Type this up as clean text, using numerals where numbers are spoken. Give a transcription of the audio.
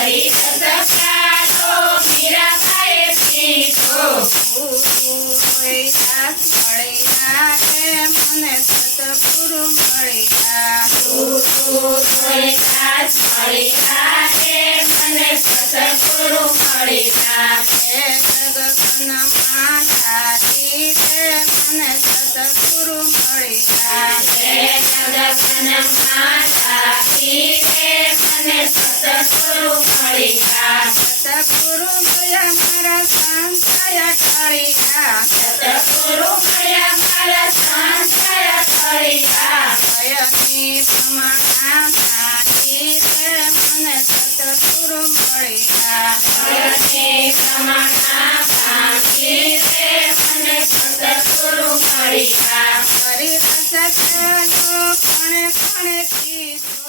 સસકારો મીરાબાઈએ પીધો ગુરુએ દાસ મળ્યા રે મને સતગુરુ મળ્યા ગુરુએ દાસ મળ્યા રે મને સતગુરુ મળ્યા હે જગતના લાગી રે મને સતગુરુ મળ્યા હે જગતના લાગી રે મને સતગુરુ મળ્યા સતગુરુ ગયા મારા સંશય ટળ્યા સતગુરુ ગયા મારા સંશય ટળ્યા ભયની પ્રમાણા સાચી રે મને સતગુરુ મળ્યા ભયની પ્રમાણા શાંતિ રે મને સતગુરુ મળ્યા કરી સચલો કણે કણે કીધું